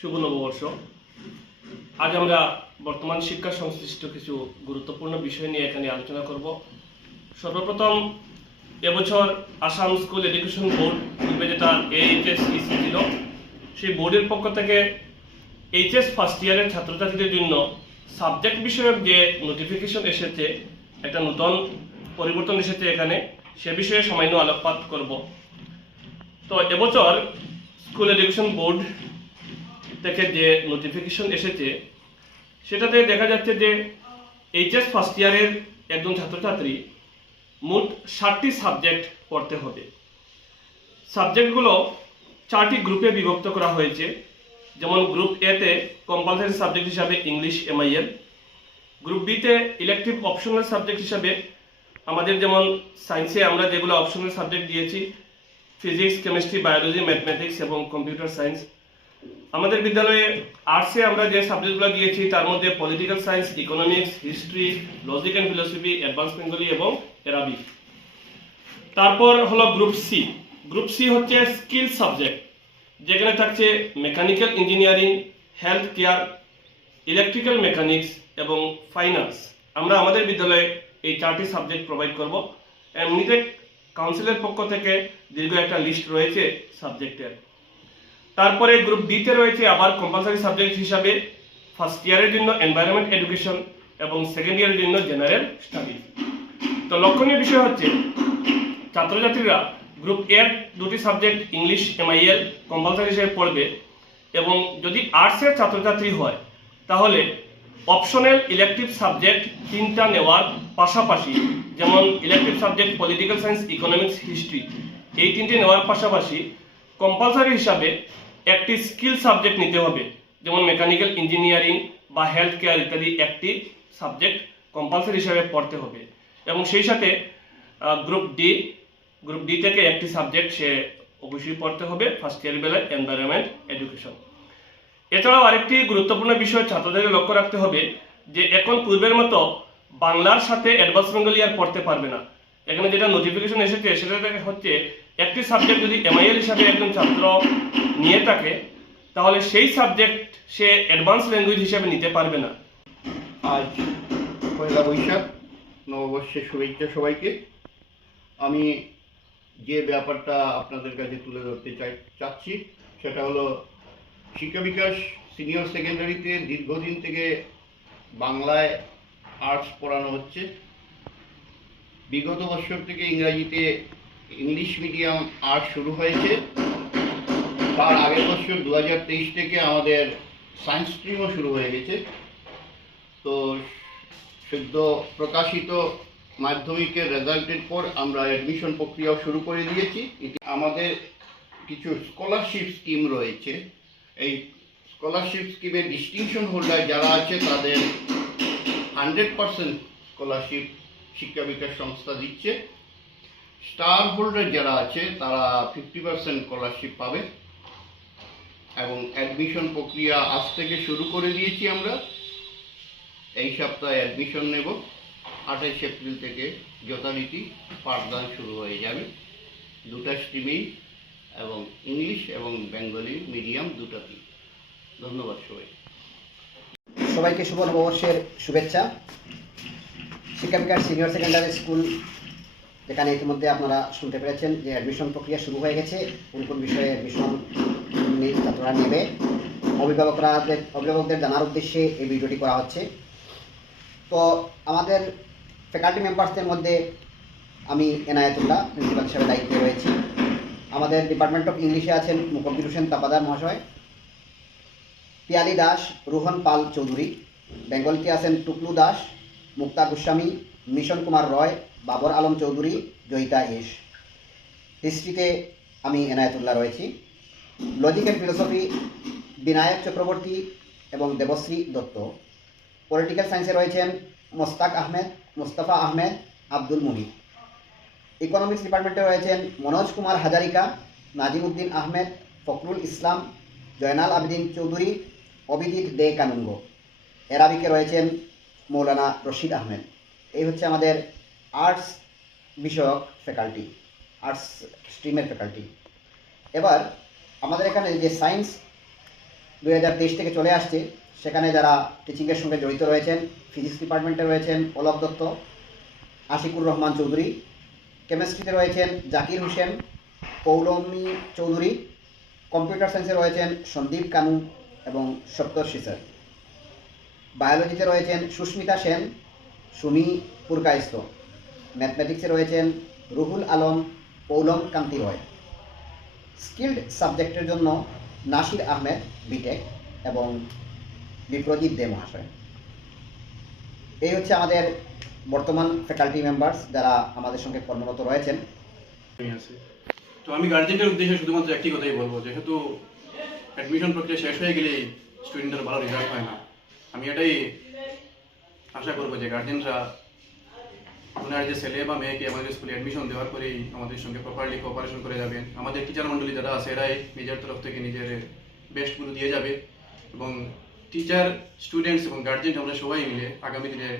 শুভ নববর্ষ। আজ আমরা বর্তমান শিক্ষা সংশ্লিষ্ট কিছু গুরুত্বপূর্ণ বিষয় নিয়ে এখানে আলোচনা করব। সর্বপ্রথম, এবছর আসাম স্কুল এডুকেশন বোর্ড পূর্বে যেটা AHSEC ছিল, সেই বোর্ডের পক্ষ থেকে HS ফার্স্ট ইয়ারের ছাত্রছাত্রীদের জন্য সাবজেক্ট বিষয়ক যে নোটিফিকেশন এসেছে, একটা নতুন পরিবর্তন এসেছে এখানে, সে বিষয়ে সামান্য আলোকপাত করব। তো এবছর স্কুল এডুকেশন বোর্ড থেকে যে নোটিফিকেশন এসেছে সেটাতে দেখা যাচ্ছে যে HS ফার্স্ট ইয়ারের একজন ছাত্রছাত্রী মোট 60টি সাবজেক্ট পড়তে হবে। সাবজেক্টগুলো 4টি গ্রুপে বিভক্ত করা হয়েছে। যেমন গ্রুপ এতে কম্পালসারি সাবজেক্ট হিসাবে ইংলিশ MIL, গ্রুপ বিতে ইলেকটিভ অপশনাল সাবজেক্ট হিসাবে আমাদের যেমন সায়েন্সে আমরা যেগুলো অপশনাল সাবজেক্ট দিয়েছি, ফিজিক্স, কেমিস্ট্রি, বায়োলজি, ম্যাথমেটিক্স এবং কম্পিউটার সায়েন্স। আমাদের বিদ্যালয়ে আর্টসে আমরা যে সাবজেক্টগুলো দিয়েছি তার মধ্যে political science, economics, history, logic and philosophy, advance Bengali এবং অ্যারাবিক। তারপর হলো গ্রুপ সি। গ্রুপ সি হচ্ছে স্কিল সাবজেক্ট, যেখানে থাকছে mechanical engineering, health care, electrical mechanics এবং ফাইন্যান্স। আমরা আমাদের বিদ্যালয়ে এই 4টি সাবজেক্ট প্রোভাইড করব। এমনিতে কাউন্সিলের পক্ষ থেকে দীর্ঘ একটা লিস্ট রয়েছে সাবজেক্টের। তারপরে গ্রুপ ডিতে রয়েছে আবার কম্পালসারি সাবজেক্ট হিসাবে ফার্স্ট ইয়ারের জন্য এনভায়রনমেন্ট এডুকেশন এবং সেকেন্ড ইয়ারের জন্য জেনারেল স্টাডিজ। তো লক্ষণীয় বিষয় হচ্ছে ছাত্রছাত্রীরা গ্রুপ এর 2টি সাবজেক্ট ইংলিশ MIL কম্পালসারি হিসেবে পড়বে, এবং যদি আর্টসের ছাত্রছাত্রী হয় তাহলে অপশনাল ইলেকটিভ সাবজেক্ট 3টা নেওয়ার পাশাপাশি, যেমন elective subject political science, economics, history, এই 3টি নেওয়ার পাশাপাশি কম্পালসারি হিসাবে একটি স্কিল সাবজেক্ট নিতে হবে, যেমন মেকানিক্যাল ইঞ্জিনিয়ারিং বা হেলথ কেয়ার ইত্যাদি একটি সাবজেক্ট কম্পালসারি হিসাবে পড়তে হবে। এবং সেই সাথে গ্রুপ ডি থেকে একটি সাবজেক্ট সে অবশ্যই পড়তে হবে ফার্স্ট ইয়ার বেলায়, এনভায়রনমেন্ট এডুকেশন। এছাড়াও আরেকটি গুরুত্বপূর্ণ বিষয় ছাত্রদের লক্ষ্য রাখতে হবে যে এখন পূর্বের মতো বাংলার সাথে অ্যাডভান্স বেঙ্গলি আর পড়তে পারবে না। এখানে যেটা নোটিফিকেশন এসেছে সেটা হচ্ছে একটি সাবজেক্ট যদি MIL হিসাবে একজন ছাত্র নিয়ে থাকে তাহলে সেই সাবজেক্ট সে অ্যাডভান্স ল্যাঙ্গুয়েজ হিসাবে নিতে পারবে না। আজ পয়লা বৈশাখ, নববর্ষের শুভেচ্ছা সবাইকে। আমি যে ব্যাপারটা আপনাদের কাছে তুলে ধরতে চাচ্ছি সেটা হলো শিক্ষা বিকাশ সিনিয়র সেকেন্ডারিতে দীর্ঘদিন থেকে বাংলায় আর্টস পড়ানো হচ্ছে। বিগত বছর থেকে ইংরাজিতে ইংলিশ মিডিয়াম আর্টস শুরু হয়েছে। তার আগের বছর 2023 থেকে আমাদের সায়েন্স স্ট্রিমও শুরু হয়ে গেছে। তো সদ্য প্রকাশিত মাধ্যমিকের রেজাল্টের পর আমরা অ্যাডমিশন প্রক্রিয়াও শুরু করে দিয়েছি। আমাদের কিছু স্কলারশিপ স্কিম রয়েছে। এই স্কলারশিপ স্কিমের ডিস্টিংশন হোল্ডার যারা আছে তাদের 100% স্কলারশিপ শিক্ষা বিকাশ সংস্থা দিচ্ছে। স্টার হোল্ডার যারা আছে তারা 50% স্কলারশিপ পাবে। এবং অ্যাডমিশন প্রক্রিয়া আজ থেকে শুরু করে দিয়েছি আমরা। এই সপ্তাহে অ্যাডমিশন নেব। 28 এপ্রিল থেকে যথারীতি পাঠদান শুরু হয়ে যাবে 2টা স্ট্রিমেই, এবং ইংলিশ এবং বেঙ্গলি মিডিয়াম 2টাতেই। ধন্যবাদ সবাইকে শুভ নববর্ষের শুভেচ্ছা। শিক্ষা বিকাশ সিনিয়র সেকেন্ডারি স্কুল, যেখানে ইতিমধ্যে আপনারা শুনতে পেরেছেন যে অ্যাডমিশন প্রক্রিয়া শুরু হয়ে গেছে। কোন কোন বিষয়ে অ্যাডমিশন ছাত্ররা নেবে, অভিভাবকদের জানার উদ্দেশ্যে এই ভিডিওটি করা হচ্ছে। তো আমাদের ফ্যাকাল্টি মেম্বার্সদের মধ্যে আমি এনায়েতুল্লাহ প্রিন্সিপাল হিসেবে দায়িত্বে রয়েছি। আমাদের ডিপার্টমেন্ট অফ ইংলিশে আছেন মুকব্বির হোসেন তাপাদার মহাশয়, পিয়ালি দাস, রোহন পাল চৌধুরী। বেঙ্গলিতে আছেন টুকলু দাস, মুক্তা গোস্বামী, মিশন কুমার রয়, বাবর আলম চৌধুরী, জয়িতা ইস। হিস্ট্রিতে আমি এনায়েতুল্লাহ রয়েছি। Logic and philosophy Binayak Chakraborty এবং দেবশ্রী দত্ত। পলিটিক্যাল সায়েন্সে রয়েছেন মোস্তাক আহমেদ, মোস্তফা আহমেদ, আব্দুল মুহিত। ইকোনমিক্স ডিপার্টমেন্টে রয়েছেন মনোজ কুমার হাজারিকা, নাজিমুদ্দিন আহমেদ, ফখরুল ইসলাম, জয়নাল আবেদিন চৌধুরী, অভিজিৎ দে কানুঙ্গো। অ্যারাবিকে রয়েছেন মৌলানা রশিদ আহমেদ। এই হচ্ছে আমাদের আর্টস বিষয়ক ফ্যাকাল্টি, আর্টস স্ট্রিমের ফ্যাকাল্টি। এবার আমাদের এখানে যে সায়েন্স 2023 থেকে চলে আসছে, সেখানে যারা টিচিংয়ের সঙ্গে জড়িত রয়েছেন, ফিজিক্স ডিপার্টমেন্টে রয়েছেন অলোক দত্ত, আশিকুর রহমান চৌধুরী, কেমিস্ট্রিতে রয়েছেন জাকির হোসেন, পৌলমী চৌধুরী, কম্পিউটার সায়েন্সে রয়েছেন সন্দীপ কানু এবং সপ্তর্ষি স্যার, বায়োলজিতে রয়েছেন সুস্মিতা সেন, সুমি পুরকাইস্ত, ম্যাথমেটিক্সে রয়েছেন রুহুল আলম, পৌলম কান্তি রয়, স্কিল্ড সাবজেক্টের জন্য নাসির আহমেদ বিটেক এবং বিপ্রজিৎ দে মহাশয়। এই হচ্ছে আমাদের বর্তমান ফ্যাকাল্টি মেম্বার্স যারা আমাদের সঙ্গে কর্মরত রয়েছেন। আছে। তো আমি গার্জেনদের উদ্দেশ্যে শুধুমাত্র একটি কথাই বলবো, যেহেতু অ্যাডমিশন প্রক্রিয়া শেষ হয়ে গেলেই স্টুডেন্টদের ভালো রেজাল্ট হয় না। আমি এটাই আশা করবো যে গার্জেনরা ওনার যে ছেলে বা মেয়েকে আমাদের স্কুলে অ্যাডমিশন দেওয়ার পরেই আমাদের সঙ্গে প্রপারলি কোঅপারেশন করে যাবেন। আমাদের টিচার মণ্ডলী যারা আছে এরাই নিজের তরফ থেকে নিজের বেস্টগুলো দিয়ে যাবে এবং টিচার, স্টুডেন্টস এবং গার্জেন আমরা সবাই মিলে আগামী দিনে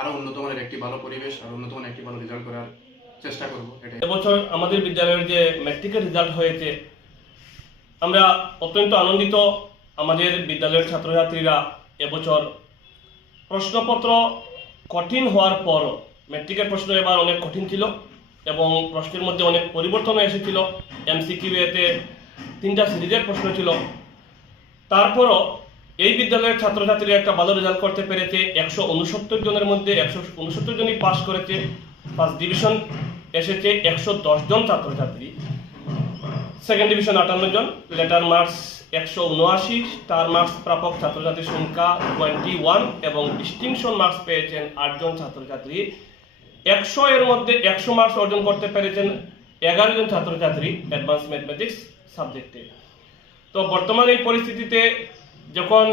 আরও উন্নত মানের একটি ভালো পরিবেশ আর উন্নত মানের একটি ভালো রেজাল্ট করার চেষ্টা করবো। এটাই। এবছর আমাদের বিদ্যালয়ের যে ম্যাট্রিকের রেজাল্ট হয়েছে, আমরা অত্যন্ত আনন্দিত। আমাদের বিদ্যালয়ের ছাত্রছাত্রীরা এবছর প্রশ্নপত্র কঠিন হওয়ার পরও, ম্যাট্রিকের প্রশ্ন এবার অনেক কঠিন ছিল এবং প্রশ্নের মধ্যে অনেক পরিবর্তন এসেছিল। MCQ এতে 3টা সিরিজের প্রশ্ন ছিল, তারপরও এই বিদ্যালয়ের ছাত্রছাত্রীরা একটা ভালো রেজাল্ট করতে পেরেছে। 169 জনের মধ্যে 169 জনই পাস করেছে। ফার্স্ট ডিভিশন এসেছে 110 জন ছাত্রছাত্রী, সেকেন্ড ডিভিশন 58 জন, লেটার মার্কস 179, স্টার মার্কস প্রাপক ছাত্রছাত্রীর সংখ্যা 21 এবং ডিস্টিংশন মার্কস পেয়েছেন 8 জন ছাত্রছাত্রী। 100 এর মধ্যে 100 মার্কস অর্জন করতে পেরেছেন 11 জন ছাত্রছাত্রী অ্যাডভান্স ম্যাথমেটিক্স সাবজেক্টে। তো বর্তমান এই পরিস্থিতিতে যখন